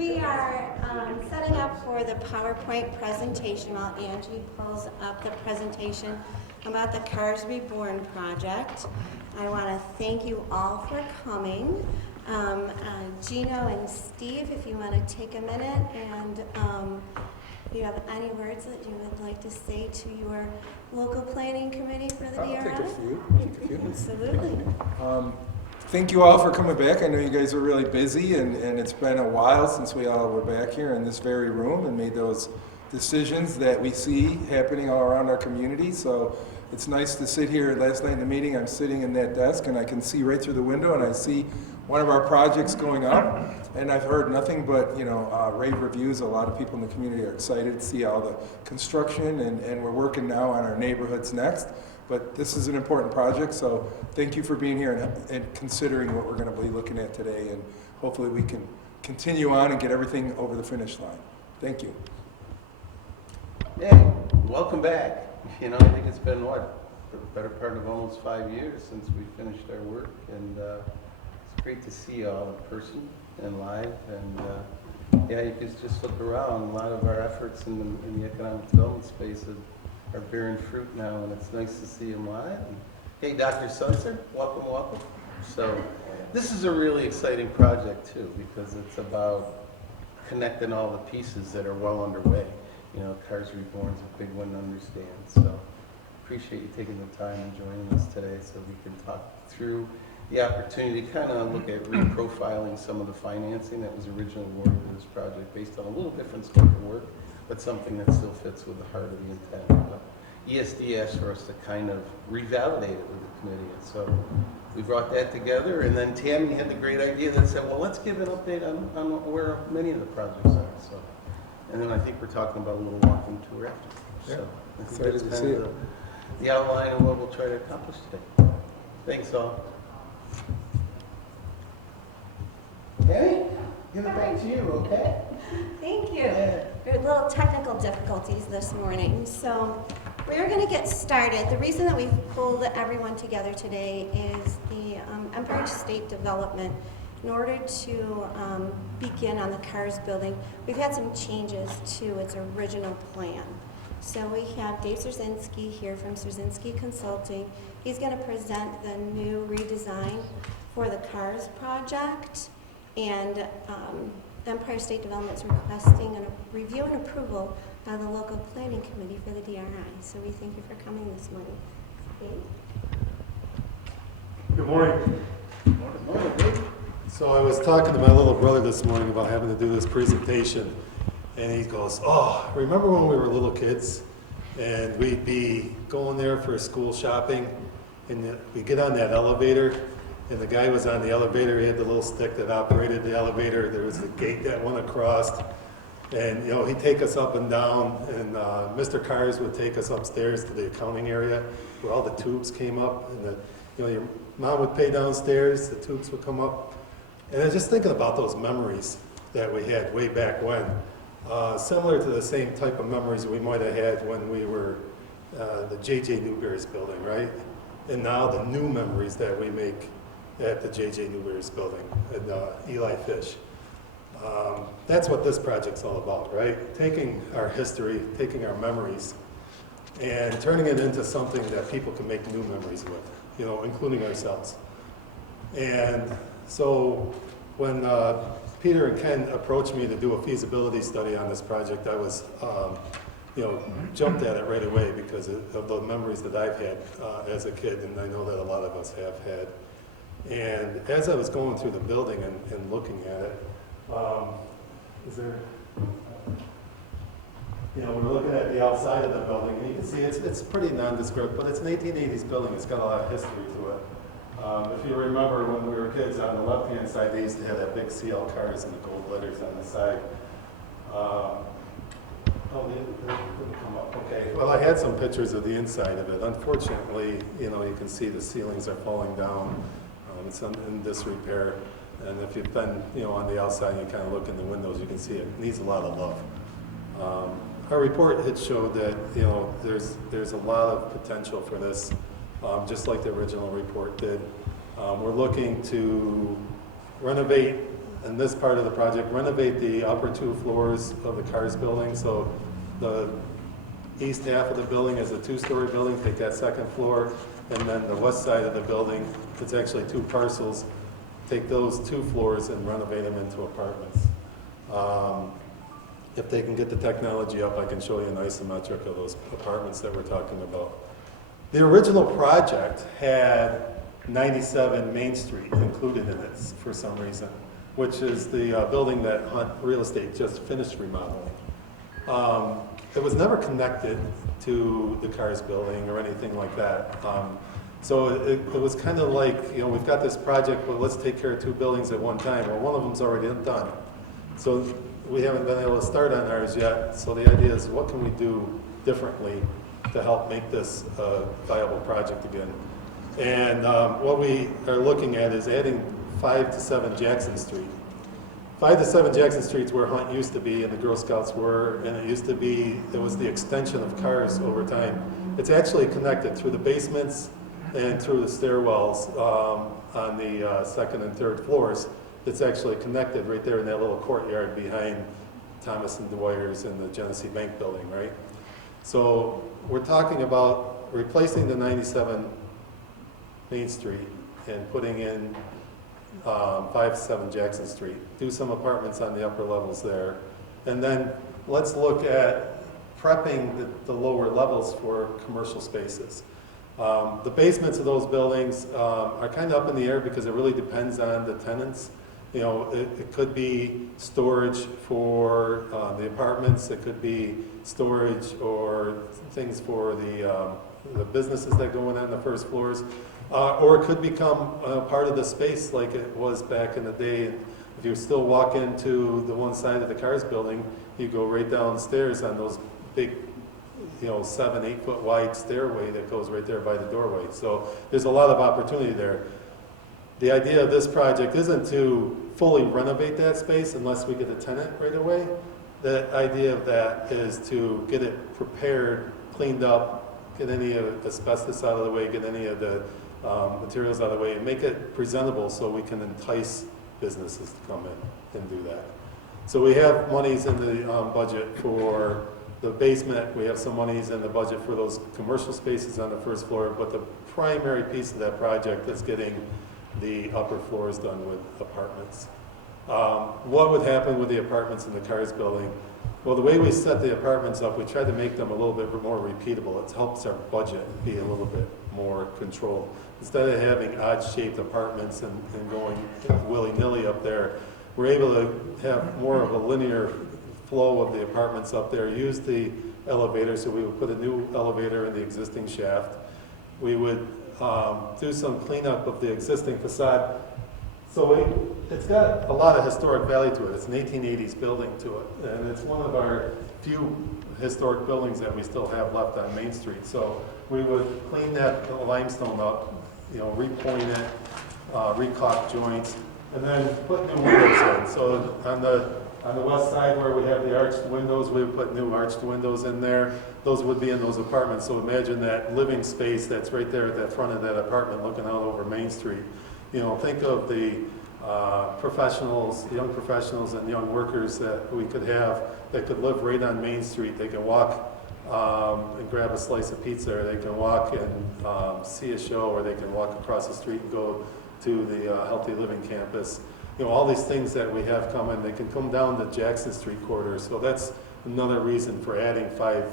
We are setting up for the PowerPoint presentation while Angie pulls up the presentation about the Carr's Reborn project. I want to thank you all for coming. Gino and Steve, if you want to take a minute and if you have any words that you would like to say to your local planning committee for the DRI? I'll take a few. Absolutely. Thank you all for coming back. I know you guys are really busy, and it's been a while since we all were back here in this very room and made those decisions that we see happening all around our community. So it's nice to sit here. Last night in the meeting, I'm sitting in that desk, and I can see right through the window, and I see one of our projects going up, and I've heard nothing but rave reviews. A lot of people in the community are excited to see all the construction, and we're working now on our neighborhoods next. But this is an important project, so thank you for being here and considering what we're going to be looking at today, and hopefully we can continue on and get everything over the finish line. Thank you. Hey, welcome back. I think it's been the better part of almost 5 years since we finished our work, and it's great to see you all in person and live. And you can just look around. A lot of our efforts in the economic development space are bearing fruit now, and it's nice to see them live. And, hey, Dr. Sunser, welcome. So this is a really exciting project too, because it's about connecting all the pieces that are well underway. Carr's Reborn is a big one to understand. So appreciate you taking the time and joining us today so we can talk through the opportunity to kind of look at reprofiling some of the financing that was originally awarded to this project based on a little different scope of work, but something that still fits with the heart of the intent. But ESD asked for us to kind of revalidate it with the committee, and so we brought that together. And then Tammy had the great idea that said, well, let's give an update on where many of the projects are. So, and then I think we're talking about a little walking tour after. So I think Excited that's to kind see of the outline of what we'll try to accomplish today. Thanks all. Tammy, give it back to you, okay? Thank you. We had little technical difficulties this morning, so we're going to get started. The reason that we've pulled everyone together today is the Empire State Development. In order to begin on the Carr's building, we've had some changes to its original plan. So we have Dave Szerzynski here from Szerzynski Consulting. He's going to present the new redesign for the Carr's project, and Empire State Development is requesting a review and approval by the local planning committee for the DRI. So we thank you for coming this morning. Dave? Good morning. Good morning, Dave. So I was talking to my little brother this morning about having to do this presentation, and he goes, oh, remember when we were little kids and we'd be going there for school shopping, and we get on that elevator, and the guy was on the elevator, he had the little stick that operated the elevator, there was a gate that went across, and he'd take us up and down, and Mr. Carr's would take us upstairs to the accounting area where all the tubes came up, and your mom would pay downstairs, the tubes would come up. And I was just thinking about those memories that we had way back when, similar to the same type of memories we might have had when we were the J.J. Newberry's building, right? And now the new memories that we make at the J.J. Newberry's building at Eli Fish. That's what this project's all about, right? Taking our history, taking our memories, and turning it into something that people can make new memories with, including ourselves. And so when Peter and Ken approached me to do a feasibility study on this project, I was, jumped at it right away because of the memories that I've had as a kid, and I know that a lot of us have had. And as I was going through the building and looking at it, we're looking at the outside of the building, and you can see it's pretty nondescript, but it's an 1880s building. It's got a lot of history to it. If you remember when we were kids, on the left-hand side, they used to have that big CL Cars and the gold letters on the side. They didn't come up. Okay. Well, I had some pictures of the inside of it. Unfortunately, you can see the ceilings are falling down. It's in disrepair. And if you've been, on the outside and you kind of look in the windows, you can see it needs a lot of love. Our report had showed that, there's a lot of potential for this. Just like the original report did. We're looking to renovate in this part of the project, renovate the upper 2 floors of the Carr's building. So the east half of the building is a 2-story building, take that 2nd floor, and then the west side of the building, it's actually 2 parcels, take those 2 floors and renovate them into apartments. If they can get the technology up, I can show you an isometric of those apartments that we're talking about. The original project had 97 Main Street included in it for some reason, which is the building that Hunt Real Estate just finished remodeling. It was never connected to the Carr's building or anything like that. So it was kind of like, you know, we've got this project, but let's take care of 2 buildings at one time. Well, one of them's already done. So we haven't been able to start on ours yet. So the idea is, what can we do differently to help make this a viable project again? And what we are looking at is adding 5 to 7 Jackson Street. 5 to 7 Jackson Street's where Hunt used to be and the Girl Scouts were, and it was the extension of Carr's over time. It's actually connected through the basements and through the stairwells on the 2nd and 3rd floors. It's actually connected right there in that little courtyard behind Thomas and Dwyer's and the Genesee Bank building, right? So we're talking about replacing the 97 Main Street and putting in 5 to 7 Jackson Street. Do some apartments on the upper levels there. And then let's look at prepping the lower levels for commercial spaces. The basements of those buildings are kind of up in the air because it really depends on the tenants. You know, it could be storage for the apartments. It could be storage or things for the businesses that go in on the first floors. Or it could become part of the space like it was back in the day. If you still walk into the one side of the Carr's building, you go right downstairs on those big, 7, 8 foot wide stairway that goes right there by the doorway. So there's a lot of opportunity there. The idea of this project isn't to fully renovate that space unless we get a tenant right away. The idea of that is to get it prepared, cleaned up, get any of the asbestos out of the way, get any of the materials out of the way, and make it presentable so we can entice businesses to come in and do that. So we have monies in the budget for the basement. We have some monies in the budget for those commercial spaces on the first floor, but the primary piece of that project is getting the upper floors done with apartments. What would happen with the apartments in the Carr's building? Well, the way we set the apartments up, we tried to make them a little bit more repeatable. It helps our budget be a little bit more controlled. Instead of having odd-shaped apartments and going willy-nilly up there, we're able to have more of a linear flow of the apartments up there, use the elevator, so we would put a new elevator in the existing shaft. We would do some cleanup of the existing facade. So it's got a lot of historic value to it. It's an 1880s building to it, and it's one of our few historic buildings that we still have left on Main Street. So we would clean that limestone up, repoint it, recaulk joints, and then put new windows in. So on the west side where we have the arched windows, we would put new arched windows in there. Those would be in those apartments. So imagine that living space that's right there at the front of that apartment looking out over Main Street. Think of the professionals, young professionals and young workers that we could have that could live right on Main Street. They can walk and grab a slice of pizza, or they can walk and see a show, or they can walk across the street and go to the Healthy Living Campus. All these things that we have coming, they can come down the Jackson Street corridor. So that's another reason for adding 5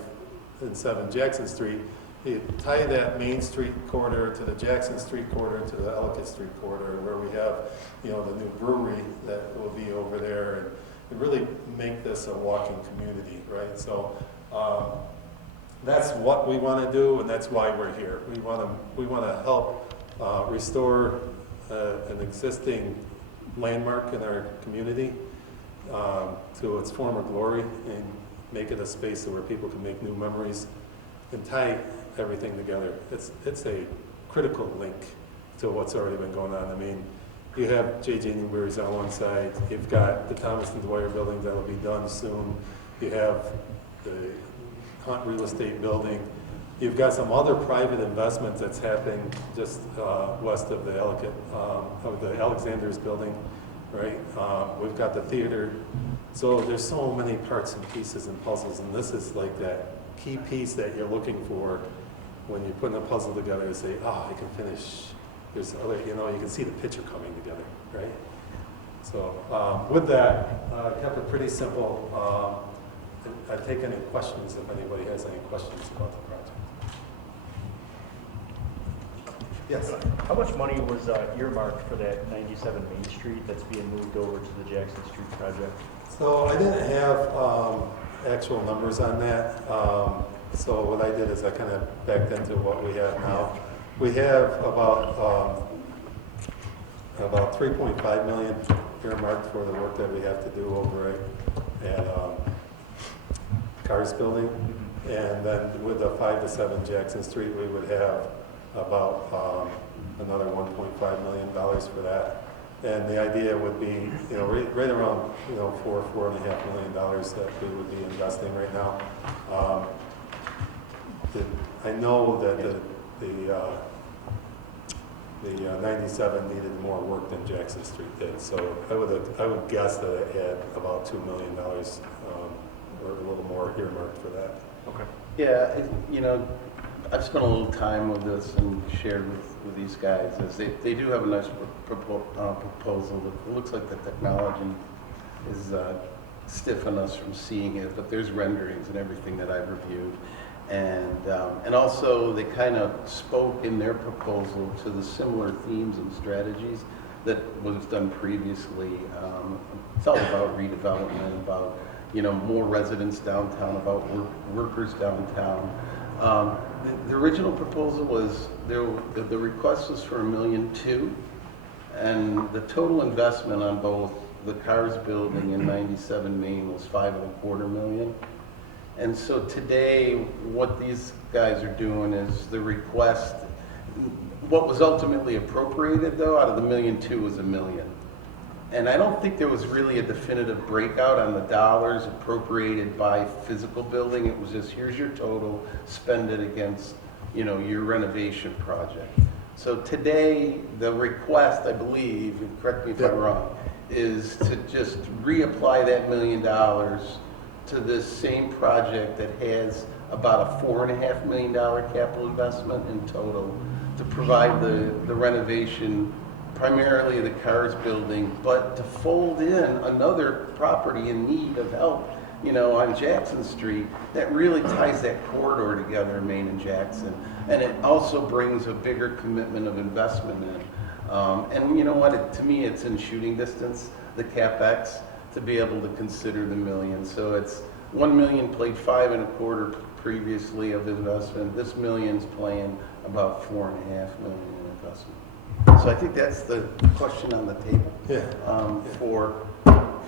and 7 Jackson Street. You tie that Main Street corridor to the Jackson Street corridor to the Ellicott Street corridor, where we have, the new brewery that will be over there, and really make this a walking community, right? So that's what we want to do, and that's why we're here. We want to help restore an existing landmark in our community to its former glory, and make it a space where people can make new memories and tie everything together. It's a critical link to what's already been going on. I mean, you have J.J. Newberry's on one side, you've got the Thomas and Dwyer building that'll be done soon, you have the Hunt Real Estate building, you've got some other private investments that's happening just west of the Ellicott, of the Alexander's building. right? We've got the theater. So there's so many parts and pieces and puzzles, and this is like that key piece that you're looking for when you're putting a puzzle together to say, oh, I can finish. There's other, you know, you can see the picture coming together, right? So with that, I kept it pretty simple. I'd take any questions if anybody has any questions about the project. Yes. How much money was earmarked for that 97 Main Street that's being moved over to the Jackson Street project? So I didn't have actual numbers on that. So what I did is I kind of backed into what we have now. We have about 3.5 million earmarked for the work that we have to do over at Carr's building. And then with the 5 to 7 Jackson Street, we would have about another $1.5 million for that. And the idea would be, you know, right around, you know, $4.5 million that we would be investing right now. I know that the 97 needed more work than Jackson Street did, so I would guess that it had about $2 million or a little more earmarked for that. Okay. Yeah, you know, I've spent a little time with this and shared with these guys. As they do have a nice proposal. It looks like the technology is stiffing us from seeing it, but there's renderings and everything that I've reviewed. And also they kind of spoke in their proposal to the similar themes and strategies that was done previously. It's all about redevelopment, about, you know, more residents downtown, about workers downtown. The original proposal was the request was for $1.2 million, and the total investment on both the Carr's building and 97 Main was $5.25 million. And so today, what these guys are doing is the request. What was ultimately appropriated, though, out of the $1.2 million was $1 million. And I don't think there was really a definitive breakout on the dollars appropriated by physical building. It was just, here's your total, spend it against, you know, your renovation project. So today, the request, I believe, and correct me if I'm wrong, is to just reapply that $1 million to this same project that has about a $4.5 million capital investment in total to provide the renovation, primarily the Carr's building, but to fold in another property in need of help, you know, on Jackson Street that really ties that corridor together, Main and Jackson. And it also brings a bigger commitment of investment in. And you know what, to me, it's in shooting distance, the CapEx, to be able to consider the $1 million. So it's $1 million played $5.25 previously of investment. This $1 million's playing about $4.5 million in investment. So I think that's the question on the table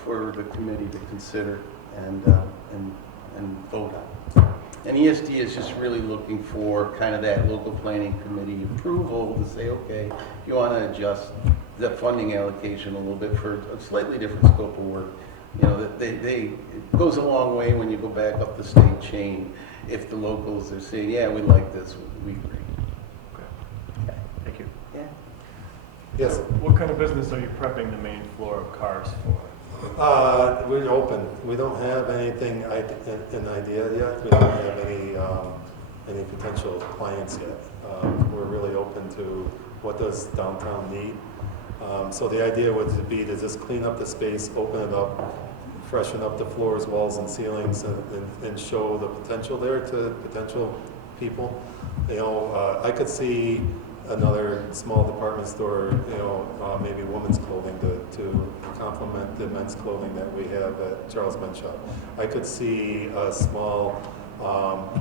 for the committee to consider and vote on. And ESD is just really looking for kind of that local planning committee approval to say, okay, you want to adjust the funding allocation a little bit for a slightly different scope of work. You know, that it goes a long way when you go back up the state chain. If the locals are saying, yeah, we like this, we agree. Okay. Thank you. Yeah. Yes. So what kind of business are you prepping the main floor of Carr's for? We're open. We don't have anything, an idea yet. We don't have any potential clients yet. We're really open to what does downtown need. So the idea would be to just clean up the space, open it up, freshen up the floors, walls, and ceilings, and show the potential there to potential people. You know, I could see another small department store, you know, maybe women's clothing to complement the men's clothing that we have at Charles Men's Shop. I could see a small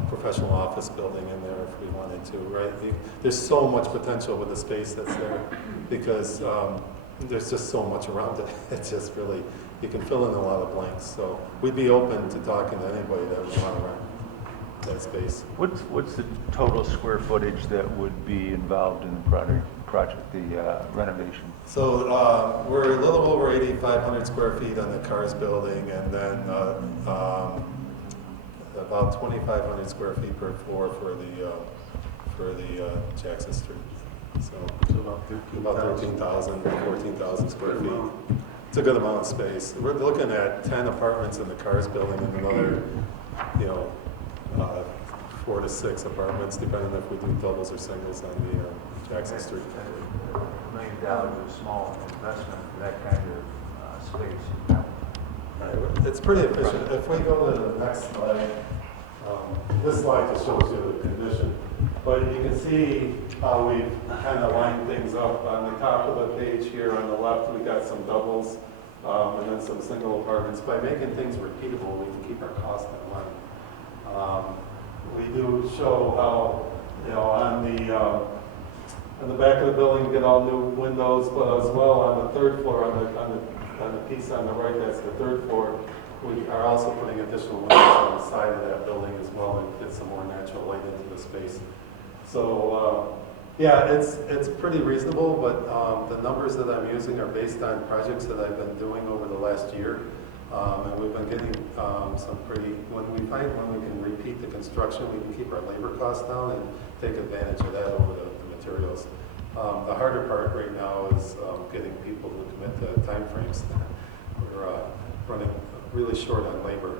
professional office building in there if we wanted to, right? There's so much potential with the space that's there because there's just so much around it. It's just really, you can fill in a lot of blanks. So we'd be open to talking to anybody that would want to rent that space. What's the total square footage that would be involved in the project, the renovation? So we're a little over 8,500 square feet on the Carr's building, and then about 2,500 square feet per floor for the Jackson Street. So So about 13,000. 13,000, 14,000 square feet. it's a good amount of space. We're looking at 10 apartments in the Carr's building and another, 4 to 6 apartments, depending if we do doubles or singles on the Jackson Street. $1 million is a small investment for that kind of space. It's pretty efficient. If we go to the next slide, this slide just shows you the condition. But you can see how we've kind of lined things up. On the top of the page here on the left, we got some doubles and then some single apartments. By making things repeatable, we can keep our costs in line. We do show how, on the back of the building, you get all new windows, but as well on the third floor, on the piece on the right, that's the third floor, we are also putting additional windows on the side of that building as well and get some more natural light into the space. So, yeah, it's pretty reasonable, but the numbers that I'm using are based on projects that I've been doing over the last year. And we've been getting some pretty, when we can repeat the construction, we can keep our labor costs down and take advantage of that over the materials. The harder part right now is getting people to commit to timeframes. We're running really short on labor.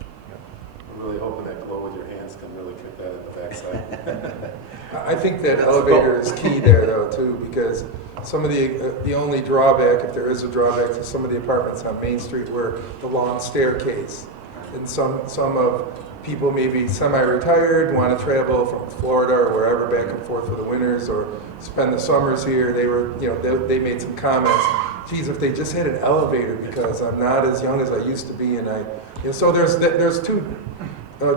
I'm really hoping that glow with your hands can really kick that at the backside. I think that elevator is key there though too, because some of the only drawback, if there is a drawback, to some of the apartments on Main Street were the long staircase. And some of people maybe semi-retired, want to travel from Florida or wherever back and forth for the winters or spend the summers here. They were, they made some comments. Geez, if they just had an elevator, because I'm not as young as I used to be, and so there's two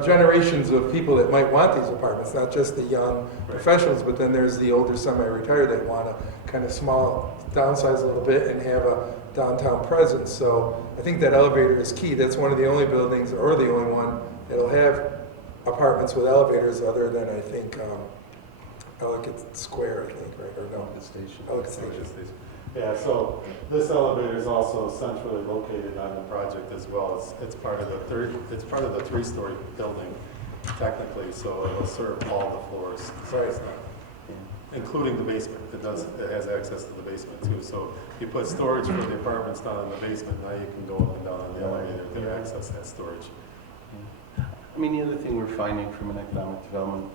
generations of people that might want these apartments, not just the young professionals, but then there's the older semi-retired that want to kind of downsize a little bit and have a downtown presence. So I think that elevator is key. That's one of the only buildings, or the only one, that'll have apartments with elevators other than, I think, Ellicott Square, I think, right? Or no? Ellicott Station. Ellicott Station. Yeah, so this elevator is also centrally located on the project as well. It's part of the 3-story building, technically, so it'll serve all the floors. So it's not, including the basement. It has access to the basement too. So you put storage for the apartments down in the basement, now you can go up and down on the elevator to access that storage. I mean, the other thing we're finding from an economic development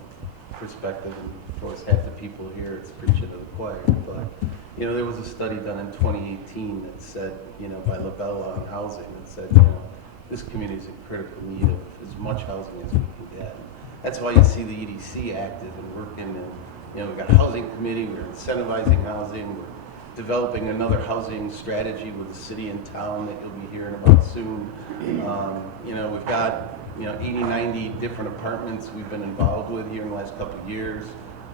perspective, and of course half the people here, it's preaching to the choir, but there was a study done in 2018 that said, by Labella on housing, that said, this community is in critical need of as much housing as we can get. That's why you see the EDC active and working, and we've got a housing committee, we're incentivizing housing, we're developing another housing strategy with the city and town that you'll be hearing about soon. We've got 80, 90 different apartments we've been involved with here in the last couple of years.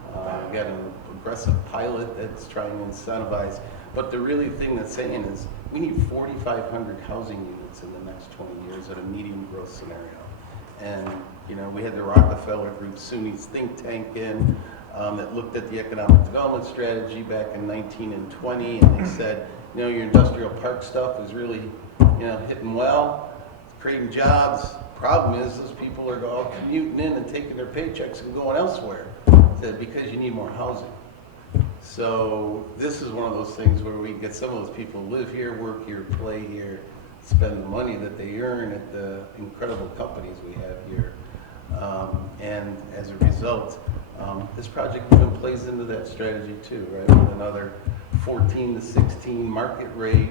We've got an aggressive pilot that's trying to incentivize. But the really thing that's saying is we need 4,500 housing units in the next 20 years at a medium growth scenario. And, we had the Rockefeller Group, SUNY's think tank in that looked at the economic development strategy back in 19 and 20, and they said, your industrial park stuff is really, hitting well, creating jobs. Problem is, those people are all commuting in and taking their paychecks and going elsewhere. Because you need more housing. So this is one of those things where we get some of those people live here, work here, play here, spend the money that they earn at the incredible companies we have here. And as a result, this project even plays into that strategy too, right? With another 14 to 16 market rate,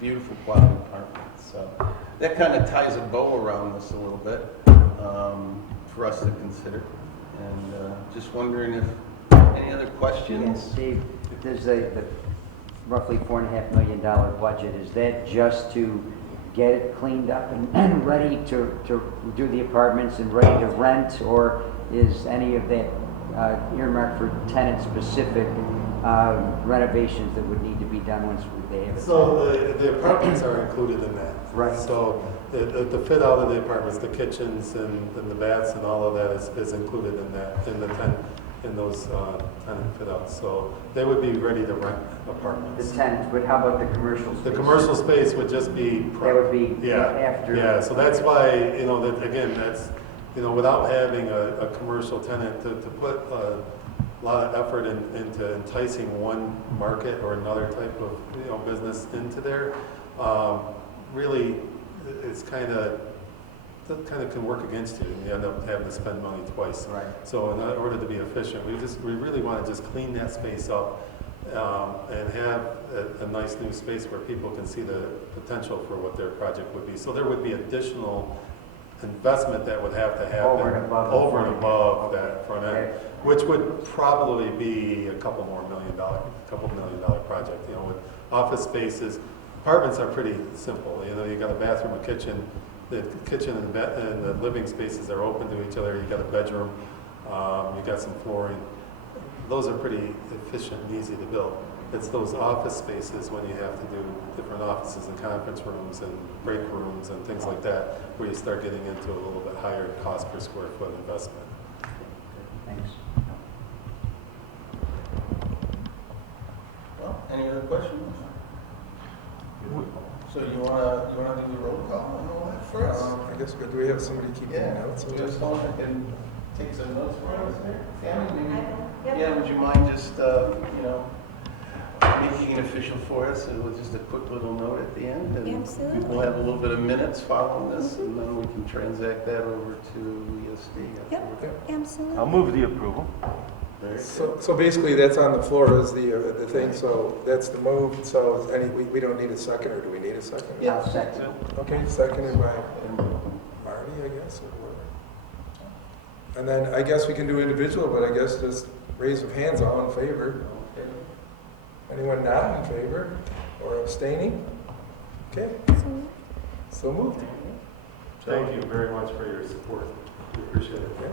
beautiful quality apartments. So that kind of ties a bow around this a little bit for us to consider. And just wondering if any other questions? Yes, Steve, if there's the roughly $4.5 million budget, is that just to get it cleaned up and ready to do the apartments and ready to rent, or is any of that earmarked for tenant-specific renovations that would need to be done once they have it? So the apartments are included in that. Right. So the fit out of the apartments, the kitchens and the baths and all of that is included in that, in those tenant fit outs. So they would be ready to rent apartments. The tenants, but how about the commercial space? The commercial space would just be. That would be after. Yeah, so that's why, that again, that's, without having a commercial tenant to put lot of effort into enticing one market or another type of, business into there. Really, it's kind of can work against you, and you end up having to spend money twice. Right. So in order to be efficient, we really want to just clean that space up and have a nice new space where people can see the potential for what their project would be. So there would be additional investment that would have to happen Over and above. over and above that front end, Okay. which would probably be a couple $1 million project. With office spaces, apartments are pretty simple. You got a bathroom, a kitchen. The kitchen and the living spaces are open to each other. You got a bedroom. You got some flooring. Those are pretty efficient and easy to build. It's those office spaces when you have to do different offices and conference rooms and break rooms and things like that, where you start getting into a little bit higher cost per square foot investment. Thanks. Well, any other questions? So you wanna do the roll call and all that first? I guess, do we have somebody keeping Yeah, notes? so just hold it and take some notes for us there. Tammy, maybe? Yep. Yeah, would you mind just, making it official for us, and with just a quick little note at the end? And Absolutely. we'll have a little bit of minutes following this, and then we can transact that over to ESD. Yep, absolutely. I'll move the approval. Very So basically, that's on the floor is the thing, so that's the move, so we don't need a second, or do we need a second? Yeah. I'll second. Okay, seconded by Marty, I guess, or whoever. And then I guess we can do individual, but I guess just raise of hands, all in favor. Okay. Anyone not in favor or abstaining? Okay, so moved. Thank you very much for your support. We appreciate it. Okay.